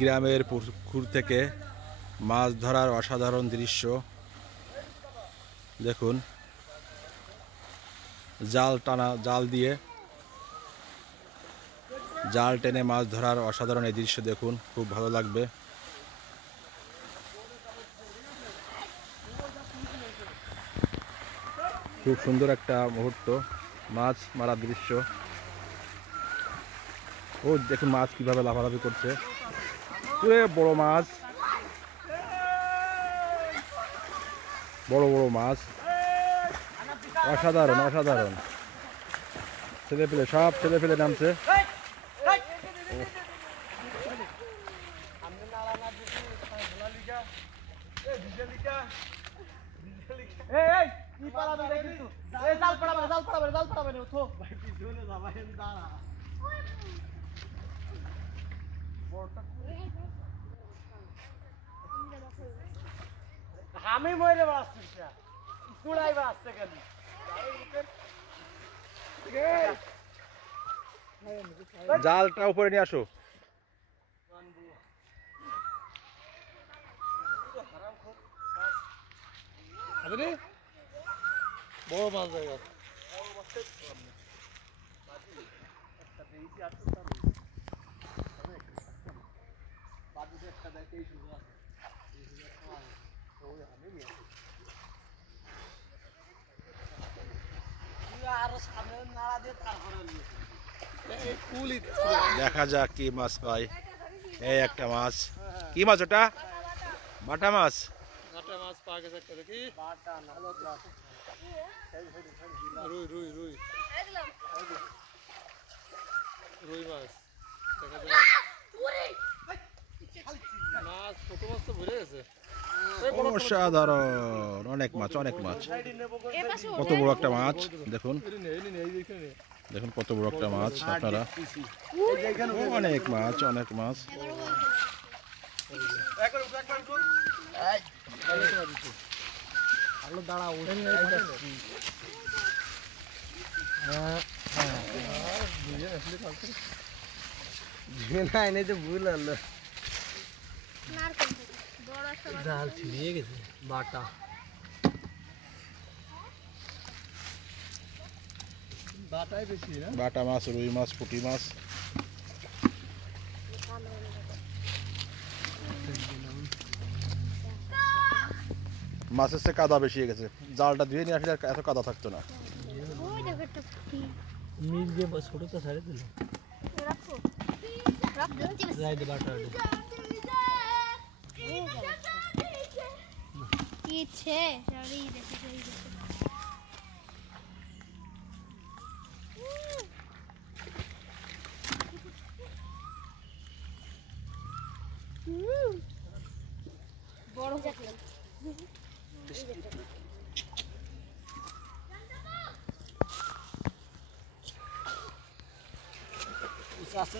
গ্রামের পুকুর থেকে মাছ ধরার অসাধারণ দৃশ্য দেখুন। জাল দিয়ে জাল টেনে মাছ ধরার অসাধারণ এই দৃশ্য দেখুন, খুব ভালো লাগবে। খুব সুন্দর একটা মুহূর্ত, মাছ মারার দৃশ্য। ও দেখুন মাছ কিভাবে লাফালাফি করছে, বড় মাছ, বড় বড় মাছ, অসাধারণ অসাধারণ। সব ছেলে ফেলে নামছে। আমি মরে বাঁচছিস না, কুড়াই বাঁচছে কেন? জালটা উপরে নিয়ে আসো। বড় মাছ জায়গা দেখা যাক কি মাছ পাই। এই একটা মাছ, কি মাছ ওটা? বাটা মাছ। বাটা মাছ পাওয়া গেছে একটা, দেখি রুই রুই রুই রুই মাছ দেখা যায়। মাছ ছোট মাছ তো ভরে গেছে। অসাধারণ, অনেক মাছ অনেক মাছ। কত বড় একটা মাছ দেখুন, দেখুন কত বড় একটা মাছ আপনারা। অনেক মাছ অনেক মাছ। ভুল হলো, জাল ছিঁড়িয়ে গেছে। বাটা বাটাই বেশি না, বাটা মাছ, রুই মাছ, পুঁটি মাছ। মাছের চেয়ে কাদা বেশি হয়ে গেছে, জালটা ধুয়ে নিয়ে আসলে আর এত কাদা থাকতো না। মিল দিয়ে ছোটটা ছাড়ে দিল। বাটা বড় আস্তে